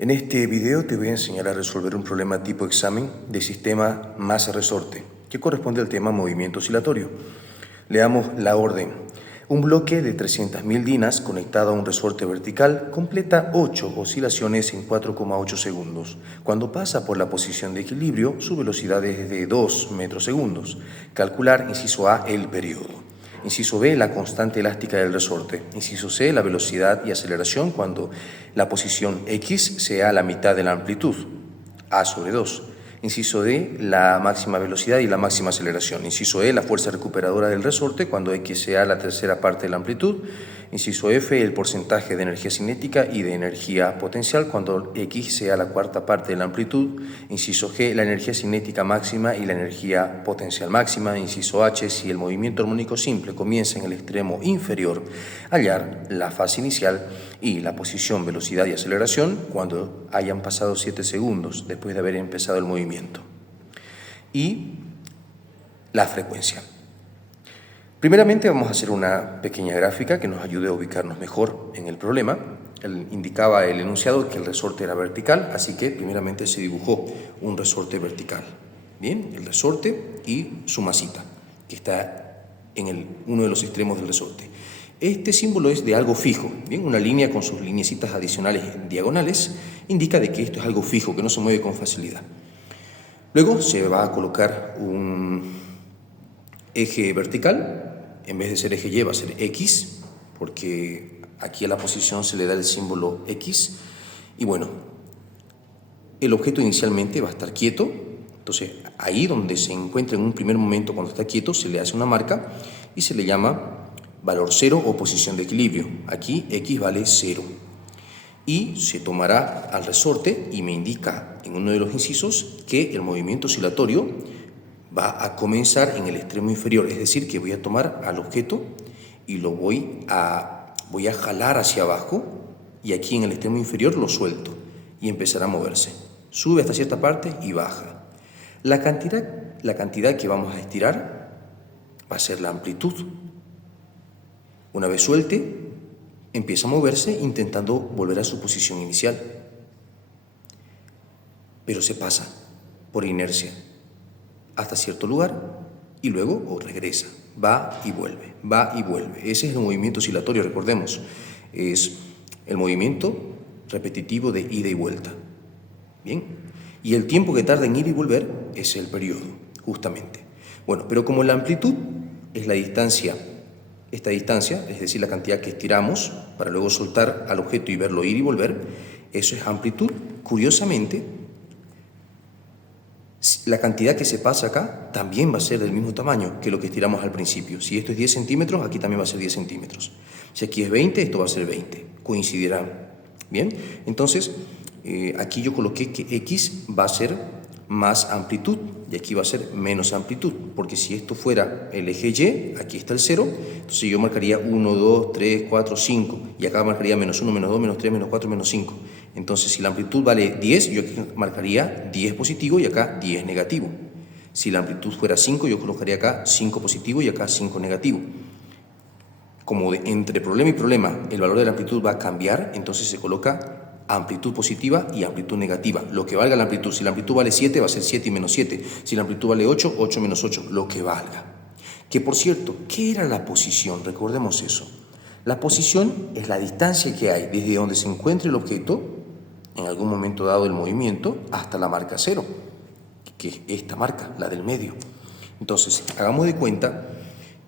En este video te voy a enseñar a resolver un problema tipo examen de sistema masa-resorte, que corresponde al tema movimiento oscilatorio. Leamos la orden. Un bloque de 300.000 dinas conectado a un resorte vertical completa 8 oscilaciones en 4,8 segundos. Cuando pasa por la posición de equilibrio, su velocidad es de 2 metros segundos. Calcular, inciso A, el periodo. Inciso B, la constante elástica del resorte. Inciso C, la velocidad y aceleración cuando la posición X sea la mitad de la amplitud, A sobre 2. Inciso D, la máxima velocidad y la máxima aceleración. Inciso E, la fuerza recuperadora del resorte cuando X sea la tercera parte de la amplitud. Inciso F, el porcentaje de energía cinética y de energía potencial cuando X sea la cuarta parte de la amplitud. Inciso G, la energía cinética máxima y la energía potencial máxima. Inciso H, si el movimiento armónico simple comienza en el extremo inferior, hallar la fase inicial y la posición, velocidad y aceleración cuando hayan pasado 7 segundos después de haber empezado el movimiento. Y la frecuencia. Primeramente vamos a hacer una pequeña gráfica que nos ayude a ubicarnos mejor en el problema. Indicaba el enunciado que el resorte era vertical, así que primeramente se dibujó un resorte vertical. Bien, el resorte y su masita, que está en uno de los extremos del resorte. Este símbolo es de algo fijo, bien, una línea con sus lineecitas adicionales diagonales indica de que esto es algo fijo, que no se mueve con facilidad. Luego se va a colocar un eje vertical. En vez de ser eje Y va a ser X, porque aquí a la posición se le da el símbolo X. Y bueno, el objeto inicialmente va a estar quieto. Entonces, ahí donde se encuentra en un primer momento cuando está quieto, se le hace una marca y se le llama valor 0 o posición de equilibrio. Aquí X vale 0. Y se tomará al resorte y me indica en uno de los incisos que el movimiento oscilatorio va a comenzar en el extremo inferior, es decir, que voy a tomar al objeto y lo voy a jalar hacia abajo y aquí en el extremo inferior lo suelto y empezará a moverse. Sube hasta cierta parte y baja. La cantidad que vamos a estirar va a ser la amplitud. Una vez suelte, empieza a moverse intentando volver a su posición inicial, pero se pasa por inercia hasta cierto lugar y luego regresa, va y vuelve, va y vuelve. Ese es el movimiento oscilatorio, recordemos, es el movimiento repetitivo de ida y vuelta. Bien, y el tiempo que tarda en ir y volver es el periodo, justamente. Bueno, pero como la amplitud es la distancia, esta distancia, es decir, la cantidad que estiramos para luego soltar al objeto y verlo ir y volver, eso es amplitud. Curiosamente, la cantidad que se pasa acá también va a ser del mismo tamaño que lo que estiramos al principio. Si esto es 10 centímetros, aquí también va a ser 10 centímetros. Si aquí es 20, esto va a ser 20. Coincidirán. Bien, entonces aquí yo coloqué que X va a ser más amplitud y aquí va a ser menos amplitud, porque si esto fuera el eje Y, aquí está el 0, entonces yo marcaría 1, 2, 3, 4, 5 y acá marcaría menos 1, menos 2, menos 3, menos 4, menos 5. Entonces si la amplitud vale 10, yo aquí marcaría 10 positivo y acá 10 negativo. Si la amplitud fuera 5, yo colocaría acá 5 positivo y acá 5 negativo. Como entre problema y problema el valor de la amplitud va a cambiar, entonces se coloca amplitud positiva y amplitud negativa, lo que valga la amplitud. Si la amplitud vale 7, va a ser 7 y menos 7. Si la amplitud vale 8, 8 menos 8, lo que valga. Que por cierto, ¿qué era la posición? Recordemos eso. La posición es la distancia que hay desde donde se encuentre el objeto, en algún momento dado del movimiento, hasta la marca 0, que es esta marca, la del medio. Entonces, hagamos de cuenta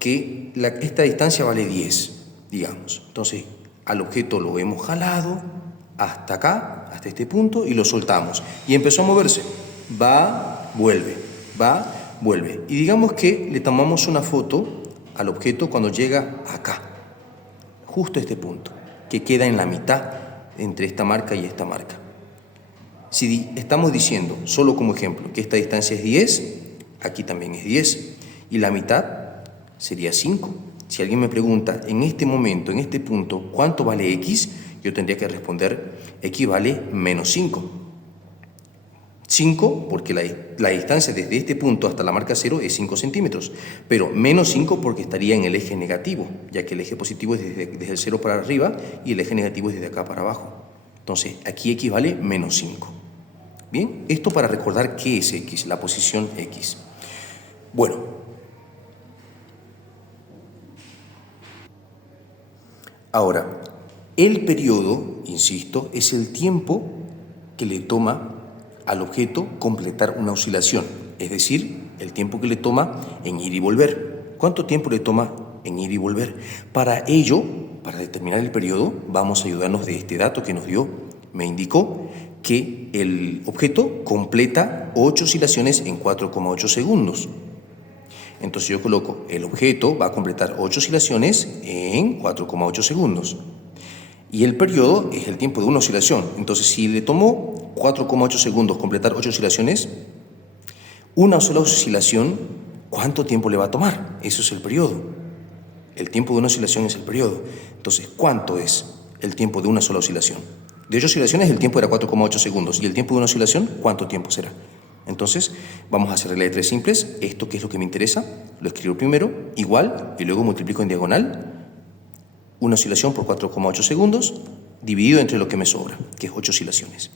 que esta distancia vale 10, digamos. Entonces, al objeto lo hemos jalado hasta acá, hasta este punto, y lo soltamos. Y empezó a moverse. Va, vuelve, va, vuelve. Y digamos que le tomamos una foto al objeto cuando llega acá, justo a este punto, que queda en la mitad entre esta marca y esta marca. Si estamos diciendo, solo como ejemplo, que esta distancia es 10, aquí también es 10, y la mitad sería 5. Si alguien me pregunta, en este momento, en este punto, ¿cuánto vale X?, yo tendría que responder, X vale menos 5. 5 porque la distancia desde este punto hasta la marca 0 es 5 centímetros, pero menos 5 porque estaría en el eje negativo, ya que el eje positivo es desde el 0 para arriba y el eje negativo es desde acá para abajo. Entonces, aquí x vale menos 5. Bien, esto para recordar qué es x, la posición x. Bueno, ahora, el periodo, insisto, es el tiempo que le toma al objeto completar una oscilación, es decir, el tiempo que le toma en ir y volver. ¿Cuánto tiempo le toma en ir y volver? Para ello, para determinar el periodo, vamos a ayudarnos de este dato que nos dio. Me indicó que el objeto completa 8 oscilaciones en 4,8 segundos. Entonces yo coloco, el objeto va a completar 8 oscilaciones en 4,8 segundos. Y el periodo es el tiempo de una oscilación. Entonces, si le tomó 4,8 segundos completar 8 oscilaciones, una sola oscilación, ¿cuánto tiempo le va a tomar? Eso es el periodo. El tiempo de una oscilación es el periodo. Entonces, ¿cuánto es el tiempo de una sola oscilación? De 8 oscilaciones el tiempo era 4,8 segundos. ¿Y el tiempo de una oscilación cuánto tiempo será? Entonces, vamos a hacer regla de 3 simples. Esto que es lo que me interesa, lo escribo primero, igual, y luego multiplico en diagonal. Una oscilación por 4,8 segundos, dividido entre lo que me sobra, que es 8 oscilaciones.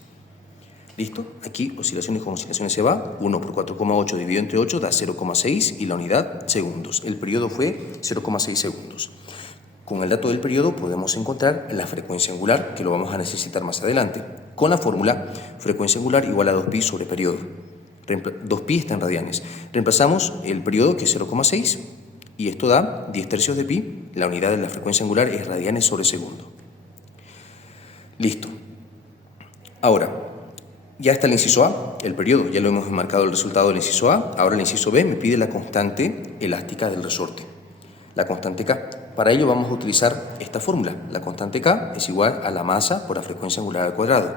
¿Listo? Aquí oscilaciones con oscilaciones se va. 1 por 4,8 dividido entre 8 da 0,6 y la unidad segundos. El periodo fue 0,6 segundos. Con el dato del periodo podemos encontrar la frecuencia angular, que lo vamos a necesitar más adelante, con la fórmula frecuencia angular igual a 2pi sobre periodo. 2pi está en radianes. Reemplazamos el periodo, que es 0,6, y esto da 10 tercios de pi. La unidad de la frecuencia angular es radianes sobre segundo. Listo. Ahora, ya está el inciso A, el periodo, ya lo hemos marcado el resultado del inciso A. Ahora el inciso B me pide la constante elástica del resorte, la constante K. Para ello vamos a utilizar esta fórmula. La constante K es igual a la masa por la frecuencia angular al cuadrado.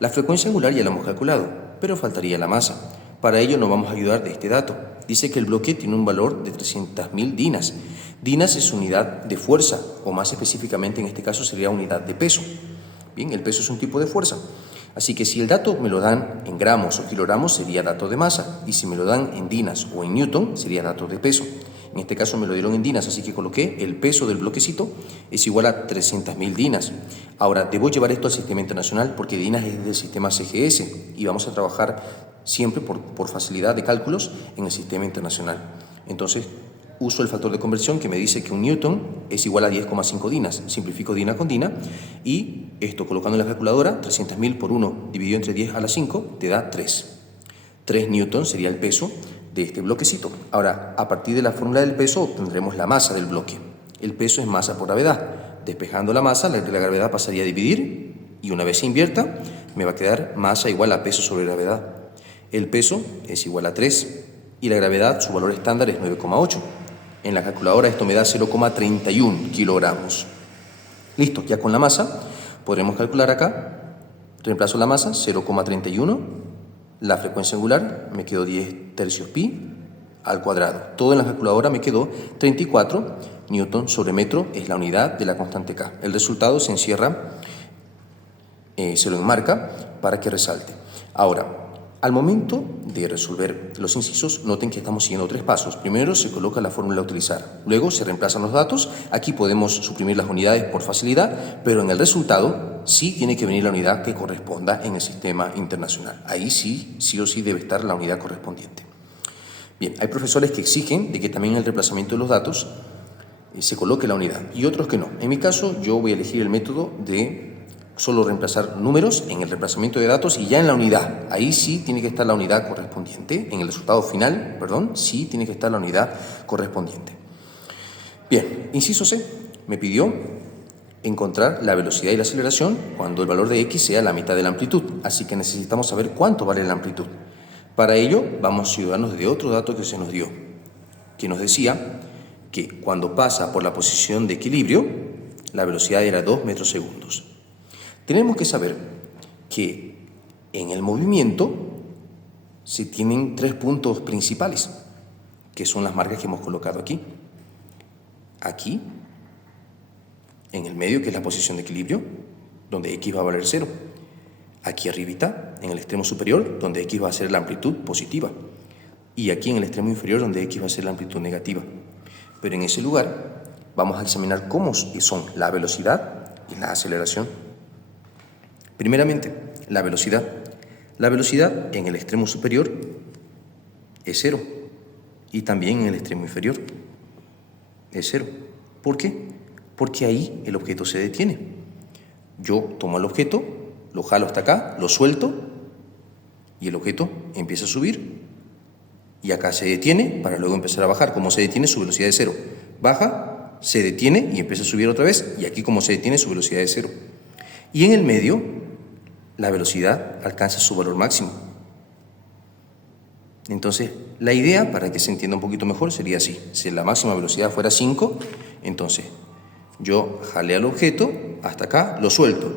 La frecuencia angular ya la hemos calculado, pero faltaría la masa. Para ello nos vamos a ayudar de este dato. Dice que el bloque tiene un valor de 300.000 dinas. Dinas es unidad de fuerza, o más específicamente en este caso sería unidad de peso. Bien, el peso es un tipo de fuerza. Así que si el dato me lo dan en gramos o kilogramos sería dato de masa, y si me lo dan en dinas o en newton sería dato de peso. En este caso me lo dieron en dinas, así que coloqué el peso del bloquecito es igual a 300.000 dinas. Ahora, debo llevar esto al sistema internacional porque dinas es del sistema CGS y vamos a trabajar siempre por facilidad de cálculos en el sistema internacional. Entonces, uso el factor de conversión que me dice que un newton es igual a 10,5 dinas. Simplifico dina con dina y esto colocando en la calculadora, 300.000 por 1 dividido entre 10 a la 5 te da 3. 3 newtons sería el peso de este bloquecito. Ahora, a partir de la fórmula del peso obtendremos la masa del bloque. El peso es masa por gravedad. Despejando la masa, la gravedad pasaría a dividir y una vez se invierta, me va a quedar masa igual a peso sobre gravedad. El peso es igual a 3 y la gravedad, su valor estándar es 9,8. En la calculadora esto me da 0,31 kilogramos. Listo, ya con la masa podremos calcular acá, reemplazo la masa, 0,31, la frecuencia angular me quedó 10 tercios pi al cuadrado. Todo en la calculadora me quedó 34 newton sobre metro, es la unidad de la constante K. El resultado se encierra, se lo enmarca para que resalte. Ahora, al momento de resolver los incisos, noten que estamos siguiendo 3 pasos. Primero se coloca la fórmula a utilizar, luego se reemplazan los datos. Aquí podemos suprimir las unidades por facilidad, pero en el resultado sí tiene que venir la unidad que corresponda en el sistema internacional. Ahí sí o sí debe estar la unidad correspondiente. Bien, hay profesores que exigen de que también en el reemplazamiento de los datos se coloque la unidad y otros que no. En mi caso, yo voy a elegir el método de solo reemplazar números en el reemplazamiento de datos y ya en la unidad. Ahí sí tiene que estar la unidad correspondiente. En el resultado final, sí tiene que estar la unidad correspondiente. Bien, inciso C, me pidió encontrar la velocidad y la aceleración cuando el valor de x sea la mitad de la amplitud. Así que necesitamos saber cuánto vale la amplitud. Para ello, vamos a ayudarnos de otro dato que se nos dio, que nos decía que cuando pasa por la posición de equilibrio, la velocidad era 2 metros segundos. Tenemos que saber que en el movimiento se tienen 3 puntos principales, que son las marcas que hemos colocado aquí. Aquí, en el medio, que es la posición de equilibrio, donde x va a valer 0. Aquí arribita, en el extremo superior, donde x va a ser la amplitud positiva. Y aquí en el extremo inferior, donde x va a ser la amplitud negativa. Pero en ese lugar vamos a examinar cómo son la velocidad y la aceleración. Primeramente, la velocidad. La velocidad en el extremo superior es 0 y también en el extremo inferior es 0. ¿Por qué? Porque ahí el objeto se detiene. Yo tomo el objeto, lo jalo hasta acá, lo suelto y el objeto empieza a subir y acá se detiene para luego empezar a bajar. Como se detiene, su velocidad es 0. Baja, se detiene y empieza a subir otra vez, y aquí como se detiene, su velocidad es 0. Y en el medio, la velocidad alcanza su valor máximo. Entonces, la idea, para que se entienda un poquito mejor, sería así. Si la máxima velocidad fuera 5, entonces yo jalé al objeto hasta acá, lo suelto.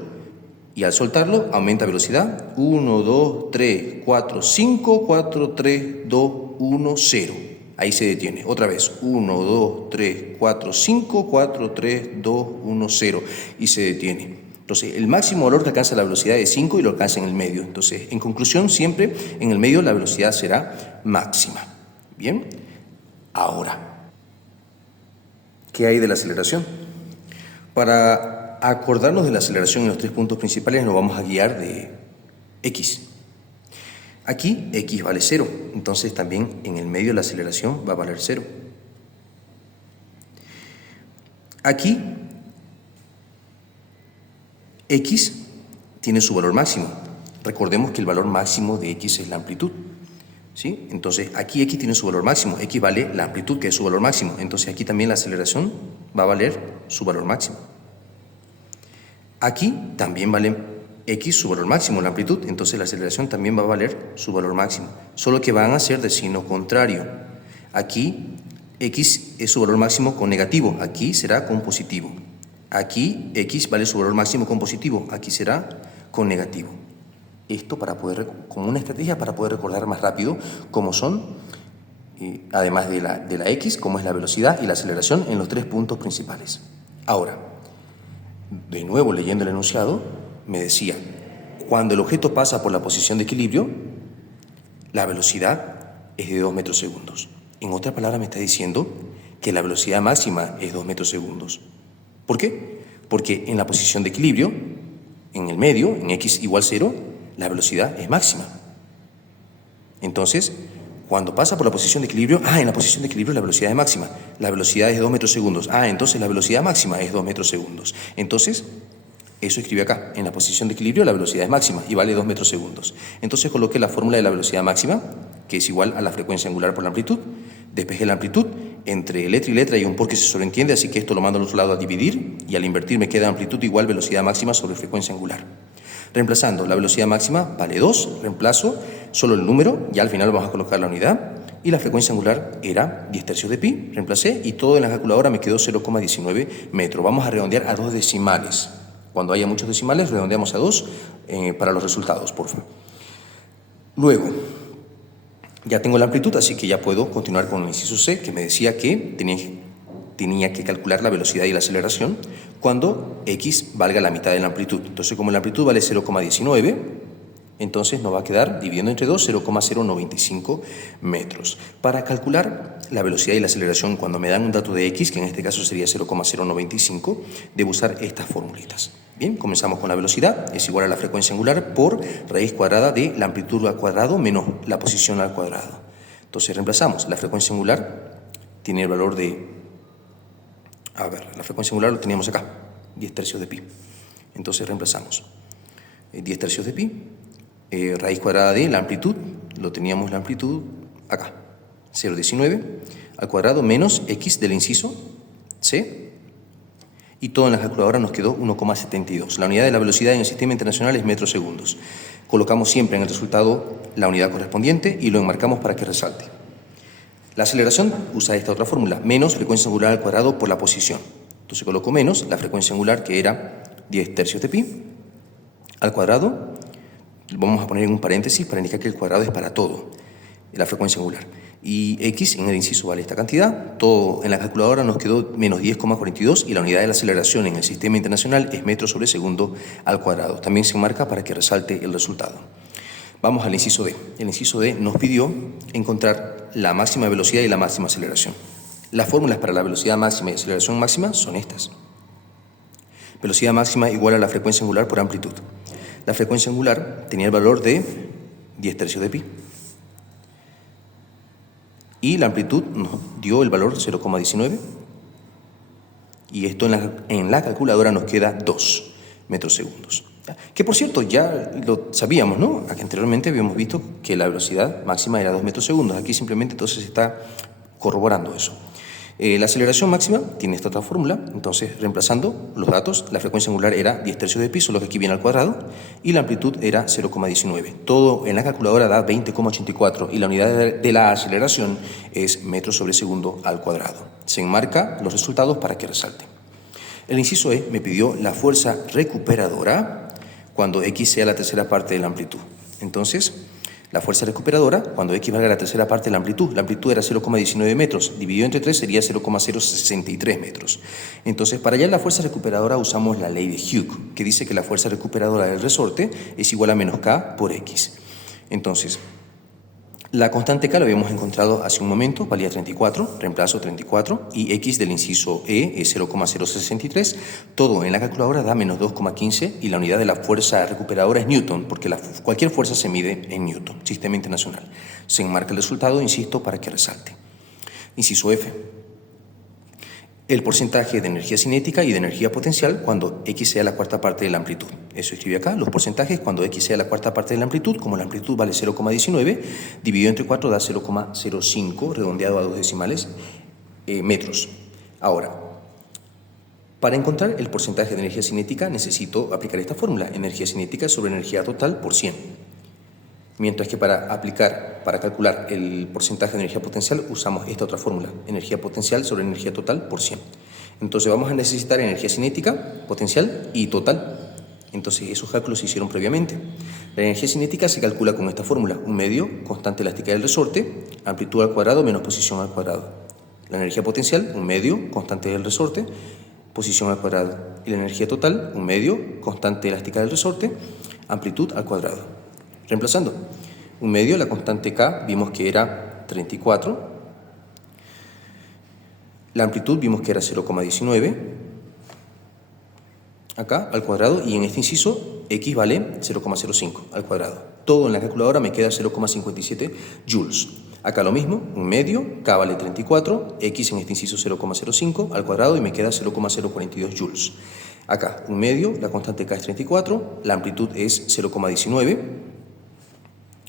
Y al soltarlo, aumenta velocidad. 1, 2, 3, 4, 5, 4, 3, 2, 1, 0. Ahí se detiene. Otra vez. 1, 2, 3, 4, 5, 4, 3, 2, 1, 0. Y se detiene. Entonces, el máximo valor que alcanza la velocidad es 5 y lo alcanza en el medio. Entonces, en conclusión, siempre en el medio la velocidad será máxima. Bien. Ahora, ¿qué hay de la aceleración? Para acordarnos de la aceleración en los 3 puntos principales, nos vamos a guiar de x. Aquí x vale 0, entonces también en el medio la aceleración va a valer 0. Aquí x tiene su valor máximo. Recordemos que el valor máximo de x es la amplitud, ¿sí? Entonces aquí x tiene su valor máximo, x vale la amplitud, que es su valor máximo. Entonces aquí también la aceleración va a valer su valor máximo. Aquí también vale x su valor máximo, la amplitud, entonces la aceleración también va a valer su valor máximo, solo que van a ser de signo contrario. Aquí x es su valor máximo con negativo, aquí será con positivo. Aquí x vale su valor máximo con positivo, aquí será con negativo. Esto para poder, como una estrategia para poder recordar más rápido cómo son, además de la x, cómo es la velocidad y la aceleración en los 3 puntos principales. Ahora, de nuevo leyendo el enunciado, me decía, cuando el objeto pasa por la posición de equilibrio, la velocidad es de 2 metros segundos. En otras palabras me está diciendo que la velocidad máxima es 2 metros segundos. ¿Por qué? Porque en la posición de equilibrio, en el medio, en x igual 0, la velocidad es máxima. Entonces, cuando pasa por la posición de equilibrio, en la posición de equilibrio la velocidad es máxima. La velocidad es de 2 metros segundos. Entonces la velocidad máxima es 2 metros segundos. Entonces, eso escribe acá. En la posición de equilibrio la velocidad es máxima y vale 2 metros segundos. Entonces coloqué la fórmula de la velocidad máxima, que es igual a la frecuencia angular por la amplitud. Despejé la amplitud. Entre letra y letra hay un por que se sobreentiende, así que esto lo mando al otro lado a dividir, y al invertir me queda amplitud igual velocidad máxima sobre frecuencia angular. Reemplazando, la velocidad máxima vale 2, reemplazo solo el número, ya al final vamos a colocar la unidad, y la frecuencia angular era 10 tercios de pi, reemplacé, y todo en la calculadora me quedó 0,19 metros. Vamos a redondear a 2 decimales. Cuando haya muchos decimales, redondeamos a 2 para los resultados, por favor. Luego, ya tengo la amplitud, así que ya puedo continuar con el inciso C, que me decía que tenía que calcular la velocidad y la aceleración cuando x valga la mitad de la amplitud. Entonces, como la amplitud vale 0,19, entonces nos va a quedar, dividiendo entre 2, 0,095 metros. Para calcular la velocidad y la aceleración cuando me dan un dato de x, que en este caso sería 0,095, debo usar estas formulitas. Bien, comenzamos con la velocidad, es igual a la frecuencia angular por raíz cuadrada de la amplitud al cuadrado menos la posición al cuadrado. Entonces reemplazamos, la frecuencia angular tiene el valor de, la frecuencia angular lo teníamos acá, 10 tercios de pi. Entonces reemplazamos 10 tercios de pi, raíz cuadrada de la amplitud, lo teníamos la amplitud acá, 0,19 al cuadrado menos x del inciso C, y todo en la calculadora nos quedó 1,72. La unidad de la velocidad en el sistema internacional es metros segundos. Colocamos siempre en el resultado la unidad correspondiente y lo enmarcamos para que resalte. La aceleración usa esta otra fórmula, menos frecuencia angular al cuadrado por la posición. Entonces coloco menos la frecuencia angular, que era 10 tercios de pi, al cuadrado, vamos a poner en un paréntesis para indicar que el cuadrado es para todo, la frecuencia angular. Y x en el inciso vale esta cantidad, todo en la calculadora nos quedó menos 10,42 y la unidad de la aceleración en el sistema internacional es metros sobre segundo al cuadrado. También se marca para que resalte el resultado. Vamos al inciso D. El inciso D nos pidió encontrar la máxima velocidad y la máxima aceleración. Las fórmulas para la velocidad máxima y aceleración máxima son estas. Velocidad máxima igual a la frecuencia angular por amplitud. la frecuencia angular tenía el valor de 10 tercios de pi. Y la amplitud nos dio el valor 0,19. Y esto en la calculadora nos queda 2 metros segundos. Que por cierto, ya lo sabíamos, ¿no? Aquí anteriormente habíamos visto que la velocidad máxima era 2 metros segundos. Aquí simplemente entonces se está corroborando eso. La aceleración máxima tiene esta otra fórmula, entonces reemplazando los datos, la frecuencia angular era 10 tercios de pi, solo que aquí viene al cuadrado, y la amplitud era 0,19. Todo en la calculadora da 20,84 y la unidad de la aceleración es metros sobre segundo al cuadrado. Se enmarca los resultados para que resalte. El inciso E me pidió la fuerza recuperadora cuando X sea la tercera parte de la amplitud. Entonces, la fuerza recuperadora, cuando X valga la tercera parte de la amplitud era 0,19 metros, dividido entre 3 sería 0,063 metros. Entonces, para hallar la fuerza recuperadora usamos la ley de Hooke, que dice que la fuerza recuperadora del resorte es igual a menos K por X. Entonces, la constante K lo habíamos encontrado hace un momento, valía 34, reemplazo 34, y X del inciso E es 0,063, todo en la calculadora da menos 2,15 y la unidad de la fuerza recuperadora es Newton, porque cualquier fuerza se mide en Newton, sistema internacional. Se enmarca el resultado, insisto, para que resalte. Inciso F. El porcentaje de energía cinética y de energía potencial cuando X sea la cuarta parte de la amplitud. Eso escribe acá, los porcentajes cuando X sea la cuarta parte de la amplitud, como la amplitud vale 0,19, dividido entre 4 da 0,05, redondeado a 2 decimales, metros. Ahora, para encontrar el porcentaje de energía cinética necesito aplicar esta fórmula, energía cinética sobre energía total por 100. Mientras que para calcular el porcentaje de energía potencial usamos esta otra fórmula, energía potencial sobre energía total por 100. Entonces vamos a necesitar energía cinética, potencial y total. Entonces esos cálculos se hicieron previamente. La energía cinética se calcula con esta fórmula, 1/2, constante elástica del resorte, amplitud al cuadrado menos posición al cuadrado. La energía potencial, 1/2, constante del resorte, posición al cuadrado. Y la energía total, 1/2, constante elástica del resorte, amplitud al cuadrado. Reemplazando, 1/2, la constante K vimos que era 34, la amplitud vimos que era 0,19, acá al cuadrado, y en este inciso X vale 0,05 al cuadrado. Todo en la calculadora me queda 0,57 joules. Acá lo mismo, 1/2, K vale 34, X en este inciso 0,05 al cuadrado y me queda 0,042 joules. Acá 1/2, la constante K es 34, la amplitud es 0,19,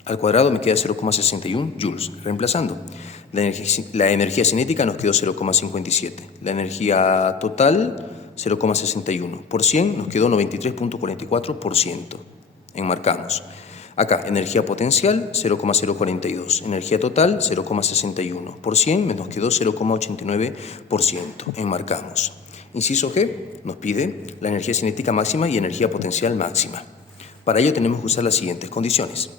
al cuadrado me queda 0,61 joules. Reemplazando, la energía cinética nos quedó 0,57. La energía total, 0,61. Por 100 nos quedó 93,44%. Enmarcamos. Acá, energía potencial, 0,042. Energía total, 0,61. Por 100 nos quedó 0,89%. Enmarcamos. Inciso G nos pide la energía cinética máxima y energía potencial máxima. Para ello tenemos que usar las siguientes condiciones.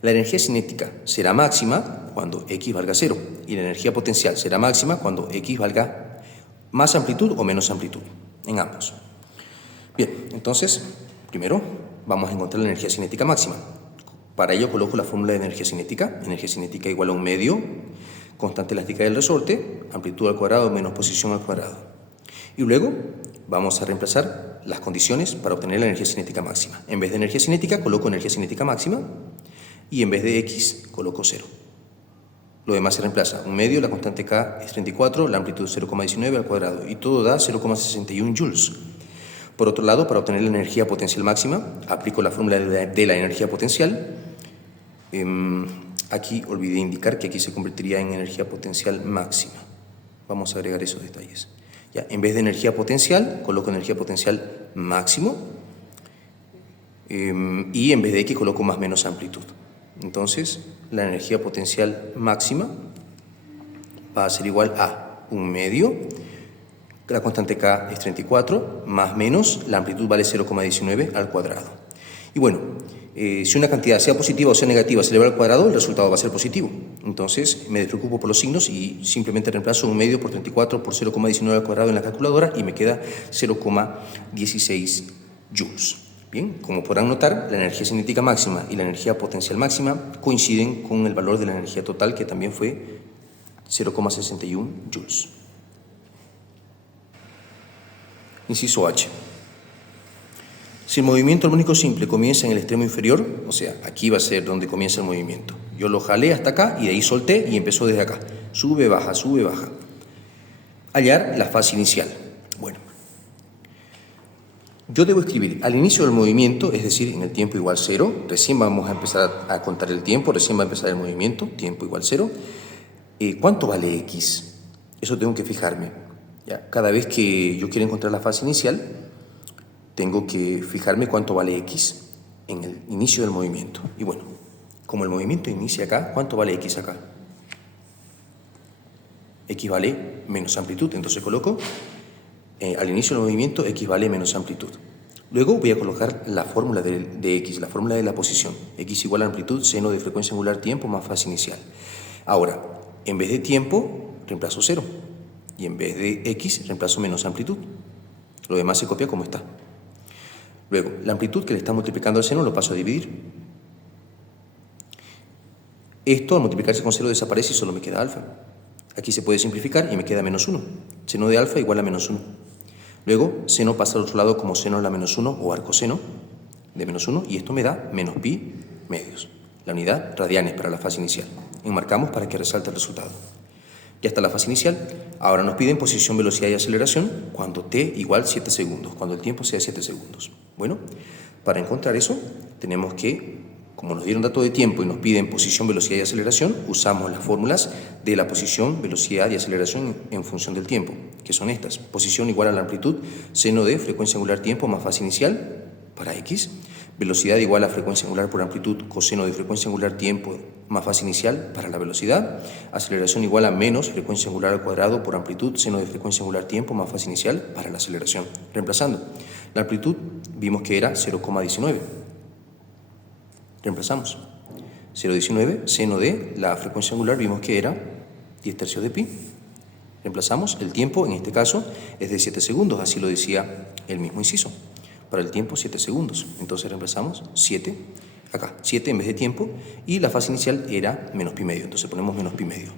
La energía cinética será máxima cuando X valga 0 y la energía potencial será máxima cuando X valga más amplitud o menos amplitud, en ambos. Bien, entonces, primero vamos a encontrar la energía cinética máxima. Para ello coloco la fórmula de energía cinética igual a 1/2, constante elástica del resorte, amplitud al cuadrado menos posición al cuadrado. Y luego vamos a reemplazar las condiciones para obtener la energía cinética máxima. En vez de energía cinética coloco energía cinética máxima, y en vez de X coloco 0. Lo demás se reemplaza. 1/2, la constante K es 34, la amplitud 0,19 al cuadrado y todo da 0,61 joules. Por otro lado, para obtener la energía potencial máxima, aplico la fórmula de la energía potencial. Aquí olvidé indicar que aquí se convertiría en energía potencial máxima. Vamos a agregar esos detalles. Ya, en vez de energía potencial, coloco energía potencial máximo y en vez de X coloco más menos amplitud. Entonces, la energía potencial máxima va a ser igual a 1/2, la constante K es 34, más menos, la amplitud vale 0,19 al cuadrado. Y bueno, si una cantidad sea positiva o sea negativa se eleva al cuadrado, el resultado va a ser positivo. Entonces, me despreocupo por los signos y simplemente reemplazo 1/2 por 34 por 0,19 al cuadrado en la calculadora y me queda 0,16 joules. Bien, como podrán notar, la energía cinética máxima y la energía potencial máxima coinciden con el valor de la energía total, que también fue 0,61 joules. Inciso H. Si el movimiento armónico simple comienza en el extremo inferior, o sea, aquí va a ser donde comienza el movimiento. Yo lo jalé hasta acá y de ahí solté y empezó desde acá. Sube, baja, sube, baja. Hallar la fase inicial. Bueno, yo debo escribir al inicio del movimiento, es decir, en el tiempo igual 0, recién vamos a empezar a contar el tiempo, recién va a empezar el movimiento, tiempo igual 0. ¿Cuánto vale X? Eso tengo que fijarme. ¿Ya? Cada vez que yo quiero encontrar la fase inicial, tengo que fijarme cuánto vale X en el inicio del movimiento. Y bueno, como el movimiento inicia acá, ¿cuánto vale X acá? X vale menos amplitud, entonces coloco al inicio del movimiento X vale menos amplitud. Luego voy a colocar la fórmula de X, la fórmula de la posición. X igual a amplitud, seno de frecuencia angular, tiempo más fase inicial. Ahora, en vez de tiempo, reemplazo 0. Y en vez de X, reemplazo menos amplitud. Lo demás se copia como está. Luego, la amplitud que le está multiplicando al seno lo paso a dividir. Esto al multiplicarse con 0 desaparece y solo me queda alfa. Aquí se puede simplificar y me queda menos 1. Seno de alfa igual a menos 1. Luego, seno pasa al otro lado como seno a la menos 1 o arcoseno de menos 1 y esto me da menos pi medios. La unidad, radianes para la fase inicial. Enmarcamos para que resalte el resultado. Ya está la fase inicial. Ahora nos piden posición, velocidad y aceleración cuando t igual 7 segundos, cuando el tiempo sea 7 segundos. Bueno, para encontrar eso tenemos que, como nos dieron dato de tiempo y nos piden posición, velocidad y aceleración, usamos las fórmulas de la posición, velocidad y aceleración en función del tiempo, que son estas. Posición igual a la amplitud, seno de frecuencia angular tiempo más fase inicial para X. Velocidad igual a frecuencia angular por amplitud, coseno de frecuencia angular tiempo más fase inicial para la velocidad. Aceleración igual a menos frecuencia angular al cuadrado por amplitud, seno de frecuencia angular tiempo más fase inicial para la aceleración. Reemplazando. La amplitud vimos que era 0,19. Reemplazamos. 0,19, seno de la frecuencia angular vimos que era 10 tercios de pi. Reemplazamos. El tiempo, en este caso, es de 7 segundos, así lo decía el mismo inciso. Para el tiempo, 7 segundos. Entonces reemplazamos 7, acá, 7 en vez de tiempo, y la fase inicial era menos pi medio, entonces ponemos menos pi medio.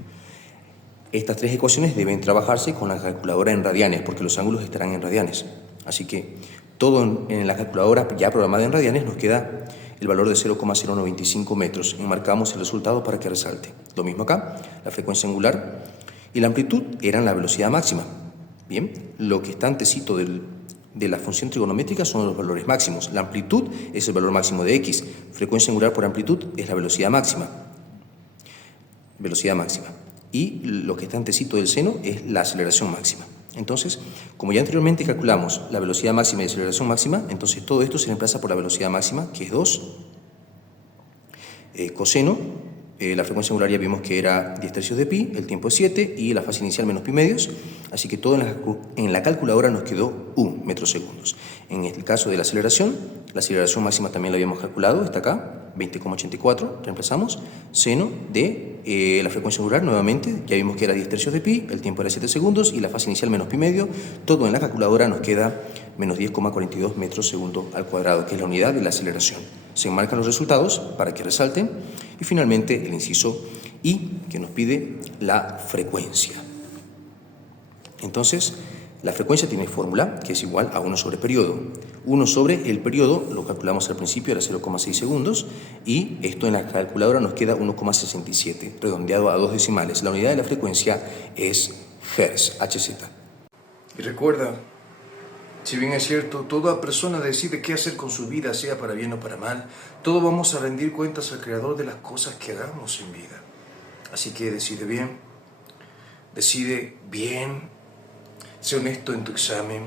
Estas tres ecuaciones deben trabajarse con la calculadora en radianes, porque los ángulos estarán en radianes. Así que todo en la calculadora ya programada en radianes nos queda el valor de 0,095 metros. Enmarcamos el resultado para que resalte. Lo mismo acá, la frecuencia angular y la amplitud eran la velocidad máxima. Bien, lo que está antecito de la función trigonométrica son los valores máximos. La amplitud es el valor máximo de X. Frecuencia angular por amplitud es la velocidad máxima. Velocidad máxima. Y lo que está antecito del seno es la aceleración máxima. Entonces, como ya anteriormente calculamos la velocidad máxima y la aceleración máxima, entonces todo esto se reemplaza por la velocidad máxima, que es 2. Coseno, la frecuencia angular ya vimos que era 10 tercios de pi, el tiempo es 7 y la fase inicial menos pi medios, así que todo en la calculadora nos quedó 1 metro segundos. En el caso de la aceleración máxima también la habíamos calculado, está acá, 20,84, reemplazamos, seno de la frecuencia angular nuevamente, ya vimos que era 10 tercios de pi, el tiempo era 7 segundos y la fase inicial menos pi medio, todo en la calculadora nos queda menos 10,42 metros segundo al cuadrado, que es la unidad de la aceleración. Se enmarcan los resultados para que resalten y finalmente el inciso I, que nos pide la frecuencia. Entonces, la frecuencia tiene fórmula que es igual a 1 sobre periodo. 1 sobre el periodo, lo calculamos al principio, era 0,6 segundos y esto en la calculadora nos queda 1,67, redondeado a 2 decimales. La unidad de la frecuencia es Hertz, Hz. Y recuerda, si bien es cierto, toda persona decide qué hacer con su vida, sea para bien o para mal, todos vamos a rendir cuentas al Creador de las cosas que hagamos en vida. Así que decide bien, sé honesto en tu examen,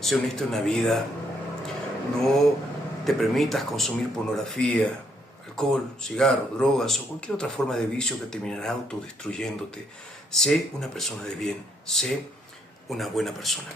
sé honesto en la vida, no te permitas consumir pornografía, alcohol, cigarros, drogas o cualquier otra forma de vicio que terminará autodestruyéndote. Sé una persona de bien, sé una buena persona.